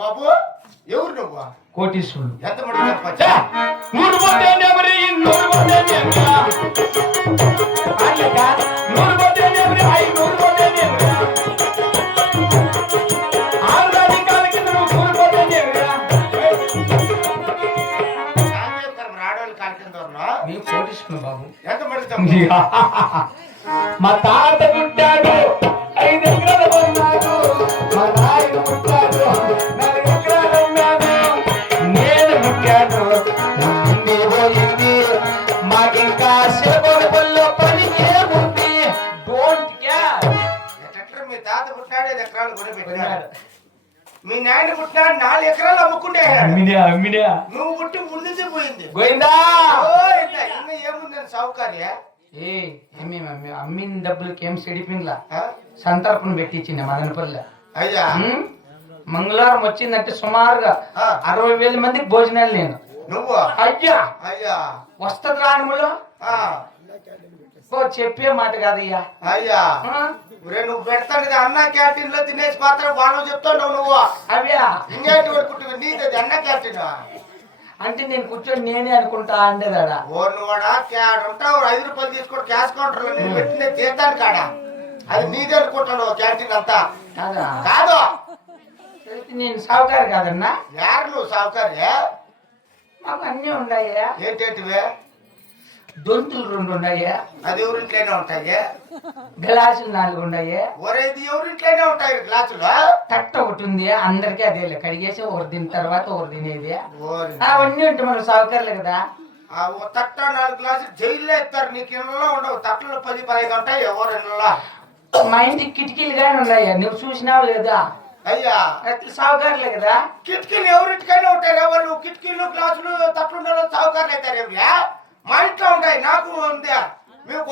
బాబు ఎవరు నువ్వు? కోటీశ్వరుడు. ఎంత మంది చెప్పచ్చా? కోటీశ్వరుడు బాబు. ఎంత మంది మా తాత పుట్టాడు 5 ఎకరాల ఉన్నాడు, మా నాయన పుట్టాడు 4 ఎకరాలు ఉన్నాడు, నేను పుట్టాను పోయింది, మాకింకా సేపల్లో పనికే ఉంది. Don't care. మీ తాత పుట్టాడు 5 ఎకరాలు కూడా పెట్టాడు, మీ నాయన పుట్టినాడు 4 ఎకరాలు అమ్ముకుంటే అమ్మినా నువ్వు పుట్టి ముందుదే పోయింది. గోయిందా ఇంకా ఏముందని సౌకర్య? అమ్మిన డబ్బులకి ఏం చెడిపోయిందా? సంతర్పణ పెట్టించింది మదనపల్లి. అయ్యా మంగళవారం వచ్చిందంటే సుమారుగా 60,000 మందికి భోజనాలు నేను. నువ్వు అయ్యా అయ్యా వస్తది రానుములో చెప్పే మాట కాదయ్యా. అయ్యా నువ్వు పెడతాను అన్న క్యాంటీన్ లో తినేసి పాత్ర బాగా చెప్తావు నువ్వు. అవ్యా ఇంకేంటి వరకు నీది అన్న క్యాంటీన్ అంటే నేను కూర్చొని నేనే అనుకుంటా అండేదాడా. ఓ నువ్వాడా ఉంటావు 5 రూపాయలు తీసుకోండి క్యాష్ కౌంటర్ లో నేను పెట్టిన తీర్థాను కాడా, అది నీదే అనుకుంటాను క్యాంటీన్ అంతా కాదు. నేను సావుకారు కాదన్నా. యారు నువ్వు సావుకారే? మాకు అన్నీ ఉన్నాయా. ఏంటేంటివే? దొంతులు 2 ఉన్నాయా. అది ఎవరింట్లోనే ఉంటాయి. గ్లాసులు 4 ఉన్నాయా. ఒరేది ఎవరింట్లోనే ఉంటాయి గ్లాసులు. తట్ట ఒకటి ఉంది, అందరికీ అదే కడిగేసి ఒకరు తిన్న తర్వాత ఒకరు తినేది. అవన్నీ ఉంటే మనం సావుకారులే కదా. తట్ట 4 గ్లాసులు జైల్లో ఇస్తారు, నీకు ఇళ్ళలో ఉండవు. తట్టలు 10-15 ఉంటాయి ఎవరు ఇళ్ళలో. మా ఇంటికి కిటికీలు కానీ ఉన్నాయా, నువ్వు చూసినావు లేదా? అయ్యా సావుకారులే కదా. కిటికీలు ఎవరింటికైనా ఉంటారు. ఎవరు కిటికీలు గ్లాసులు తట్లుండాలో సావుకారులు అవుతారు ఎవరియా? మా ఇంట్లో ఉంటాయి, నాకు ఉంది. మేము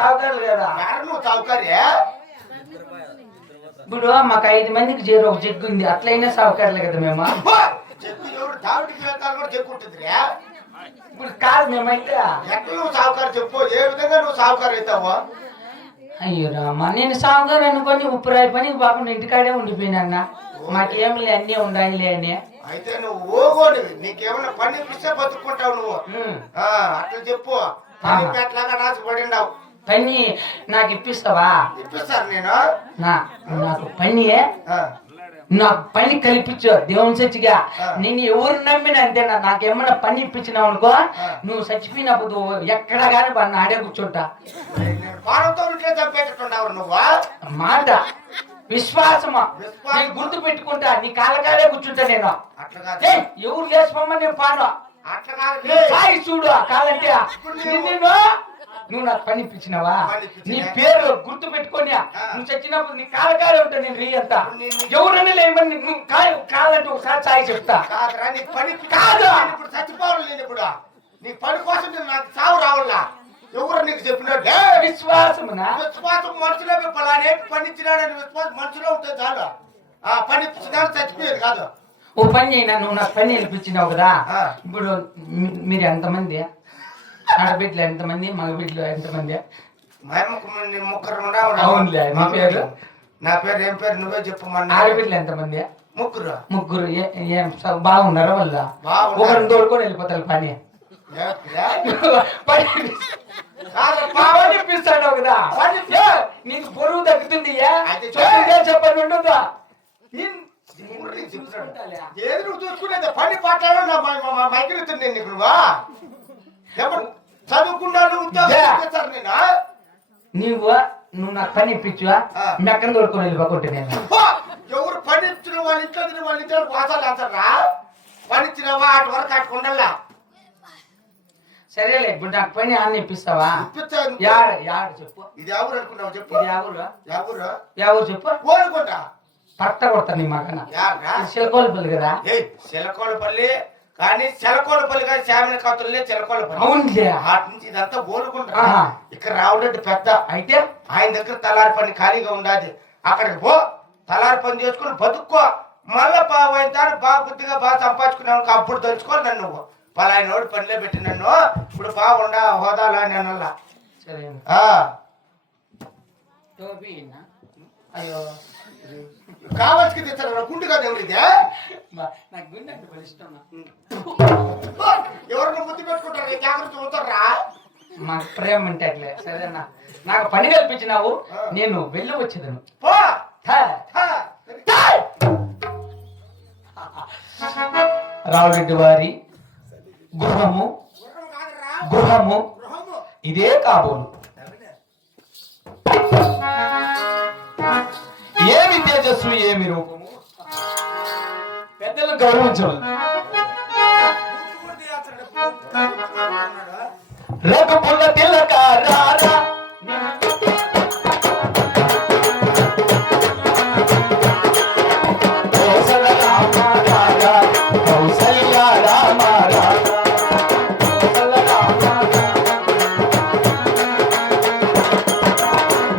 సావుకారులు కదా. నువ్వు సావుకారే? ఇప్పుడు మాకు 5 మందికి చేరు ఒక జగ్గు ఉంది, అట్లయినా సావుకారులే కదా మేము. జగ్గు ఎవరు దావిడికి వెళ్తాను కూడా జగ్గు ఉంటుంది. ఇప్పుడు కాదు మేమైతే. ఎట్లా నువ్వు సావుకారు చెప్పు, ఏ విధంగా నువ్వు సావుకారు అవుతావు? అయ్యో రామా, నేను సావుకారు అనుకొని ఉప్పురాయి పని పాపం ఇంటికాడే ఉండిపోయినా. మాకేమి అన్నీ ఉండాలి అని. అయితే నువ్వు ఓగోడివి, నీకేమన్నా పని ఇప్పిస్తే బతుక్కుంటావు నువ్వు. అట్లా చెప్పు. ఎట్లాగా నాశపడిండావు. పని నాకు ఇప్పిస్తావా? ఇప్పిస్తాను నేను. నాకు పని నాకు పని కల్పించు దేవుని సచ్చిగా. నేను ఎవరు నమ్మిన అంతే. నాకేమన్నా పని ఇప్పించినావు అనుకో, నువ్వు చచ్చిపోయినప్పుడు ఎక్కడా గానీ పని ఆడే కూర్చుంటా. మాట విశ్వాసమా గుర్తు పెట్టుకుంటా, నీ కాలకాడే కూర్చుంటా నేను. ఎవరు లేచిపోమ్మా నేను పాను. సాయి చూడు కాలంటే నువ్వు నాకు పని ఇప్పించినావా? నీ పేరు గుర్తు పెట్టుకొని నువ్వు చచ్చినప్పుడు నీ కాలకాడే ఉంటా నేను. రీ అంతా ఎవరన్నా లేమని కాలంటే ఒకసారి సాయి చెప్తా. కాదు చచ్చిపోవాలి. నేను ఇప్పుడు నీ పని కోసం నేను నాకు చావు రావాలా ఎవరు నీకు చెప్పినట్టే విశ్వాసమునా విశ్వాసం మనుషులో పలానే పని ఇచ్చినాడని విశ్వాసం మనుషులో ఉంటే చాలు ఆ పని ఇచ్చినాడు చచ్చిపోయేది కాదు. ఓ పని అయినా నువ్వు నాకు పని నేర్పించినావు కదా. ఆ. ఇప్పుడు మీరు ఎంతమంది ఆడబిడ్డలు ఎంతమంది మగబిడ్డలు ఎంతమంది? ముగ్గురు అవునులే. నీ పేరు? నా పేరు ఏం పేరు నువ్వే చెప్పు. ఆడబిడ్డలు ఎంతమంది? ముగ్గురు. ముగ్గురు. ఏం బాగున్నారా వాళ్ళ? ఒకరిని తోడుకొని వెళ్ళిపోతారు పని ఇప్పిస్తాడు కదా. నీకు పొరుగు తగ్గుతుంది. చెప్పండి ఉండదా ఏది నువ్వు చూసుకునేది పని పాటలో మైకిలుతుంది నీకు. నువ్వా చదువుకున్నాను ఉద్యోగం నేను. నువ్వు నాకు పని ఇప్పించువా మెక్కన తోడుకొని వెళ్ళిపోకుంటే నేను ఎవరు పని ఇచ్చిన వాళ్ళ ఇంట్లో వాళ్ళ ఇంట్లో వాసాలు అంటారా? పని ఇచ్చినవా అటు వరకు అట్టుకుండల్లా. సరేలే ఇప్పుడు నాకు పని అన్ని ఇప్పిస్తావా? ఇప్పిస్తాను. చెప్పు. ఇది ఎవరు అనుకున్నావు చెప్పు. ఎవరు చెప్పు. ఓనుకుంటా పట్ట కొడతా నీ మగన చిలకోలపల్లి కదా. చిలకోలపల్లి కానీ చిలకోలపల్లి కానీ శామిన కౌతులే చిలకోలపల్లి. అవునులే. అటు నుంచి ఇదంతా ఓనుకుంటా. ఇక్కడ రావులంటే పెద్ద అయితే ఆయన దగ్గర తలారి పని ఖాళీగా ఉండాలి. అక్కడికి పో తలారి పని చేసుకుని బతుక్కో. మళ్ళా పోయిన బాగా బుద్ధిగా బాగా సంపాదించుకున్నావు అప్పుడు తెలుసుకోవాలి నన్ను. నువ్వు పలాయన నోడు పనిలో పెట్టి నన్ను ఇప్పుడు బాగుండా హోదాలా నేను. సరే అయ్యో కావాల్సి తెచ్చారు గుండు కాదు ఎవరిదే. నాకు గుండె అంటే బలిష్టం. ఎవరన్నా బుద్ధి పెట్టుకుంటారు జాగ్రత్త అవుతారా? మాకు ప్రేమ అంటే అట్లే. సరేనా నాకు పని కల్పించినావు నేను వెళ్ళి వచ్చేదను. రావురెడ్డి వారి గృహము ఇదే కాబోలు. ఏమి తేజస్సు ఏమి రూపము. పెద్దలను గౌరవించడం. రఘుపుల్ల తిలక రారా కౌసల రామ రారా కౌసల్య రామ రారా కౌసల రామ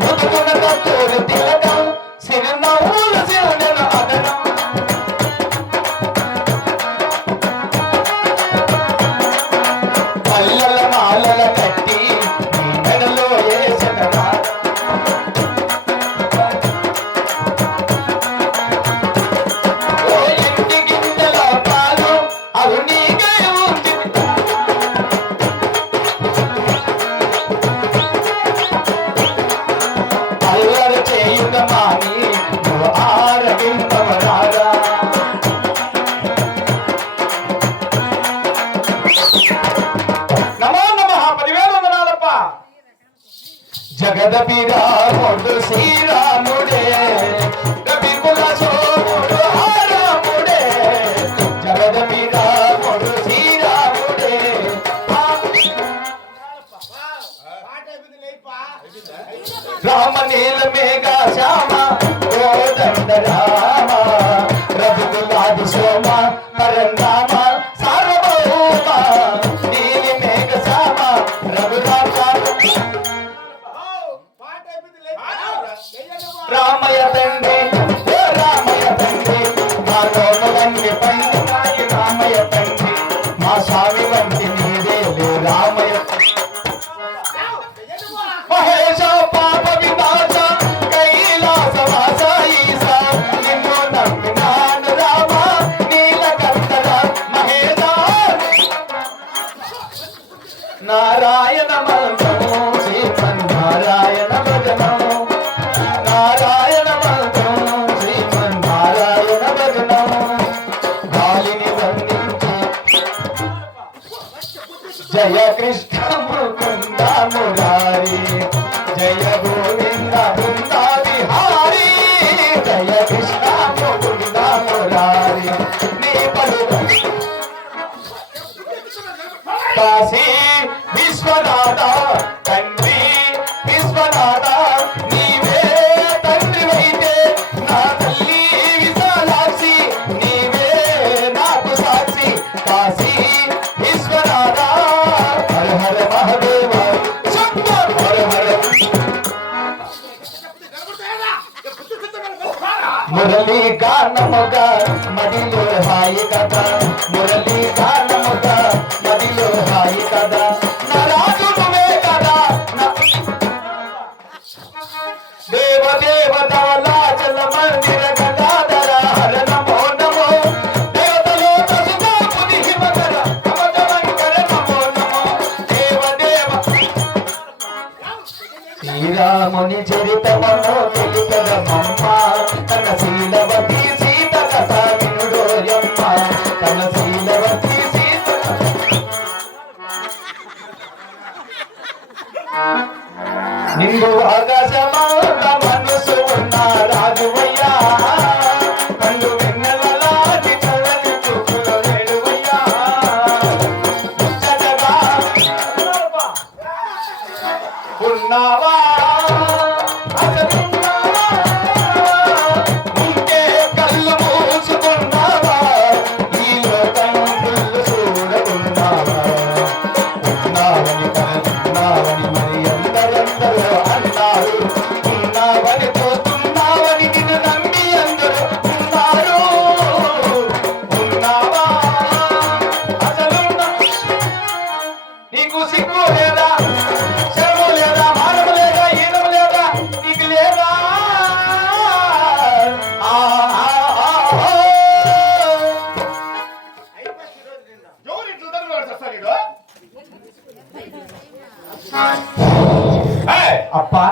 ముదుగున తోడు తిలకం సిరినవ్వుల సిరునెల అదనం పల్లెల మాలల కట్టి నీ మెడలో వేసెదరా. ఓ ఇంటి గింజల పాలు అవి నీకే ఉంది. అల్లరి చేయుట మాని నువ్వు ఆరగింపవరారా. నమో నమః 10,000 వందనాలప్ప. జగదభిరాముడు శ్రీరాముడే రవికుల సోముడు రాముడే. జగదభిరాముడు శ్రీరాముడే. రామ నీల మేఘ శ్యామ కోదండ రామ రఘుకులాది సోమ పరంధామ సార్వభౌమ నీలి మేఘ శ్యామ రఘురామ రామయ్య తండ్రి ఓ రామయ్య తండ్రి మా లోను వంటి పండి రామయ్య తండ్రి మా స్వామి వంటి నీవే రామయ్య మహేశ పాప వినాశ కైలాస వాస ఈశ నిన్ను నమ్మినాను రామ నీలకంఠర మహేశ. నారాయణ మంత్రము శ్రీమన్నారాయణ భజనము నారాయణ మంత్రము శ్రీమన్నారాయణ భజనము గాలిని వందించి జయ కృష్ణ ముకుంద మురారి జయ గోవింద బృంద విహారీ జయ కృష్ణ ముకుంద మురారి నీ పలుకు కాశీ విశ్వనాథ తండ్రి విశ్వనాథ నీవే తండ్రి వైతే నా తల్లి విశాలాక్షి నీవే నాకు సాక్షి కాశీ విశ్వనాథ మురళీ గానముగా మదిలో హాయి కదా మురళీ గానముగా మదిలో హాయి కదా నా రాజు నువ్వే కదా దేవ దేవతల చల మందిర గదాధర హర నమో నమో దేవతలో తసుగా పుని హిమకర కమజమంకర నమో నమో దేవ దేవ శ్రీరాముని చరితమును తెలిపద మమ్మ తన శీలవతి సీత కథ వినుడోయమ్మ తన శీలవతి సీత నిండు ఆకాశమాత మనసు ఉన్న రాజువయ్యా కళ్ళు వెన్నెలలాంటి చల్లని చూపుల వేడువయ్యా ముచ్చటగా ఉన్నావా అసలున్నావా ఉంటే కళ్ళు మూసుకున్నావా ఈ లోకం పుల్లు చూడకున్నావా ఉన్నావని కనున్నావని మరి అందరందరూ అన్నారు ఉన్నావని పోతున్నావని నిన్ను నమ్మి అందరూ ఉన్నారు ఉన్నావా అసలున్నా నీకు సిగ్గు లేదా శరము లేదా మానము లేదా ఈనము లేదా నీకు లేదా ఆ, ఆ, ఆ, ఆ. ఎవరు ఇట్లా తరువాడు చేస్తాడు వీడు? అప్పా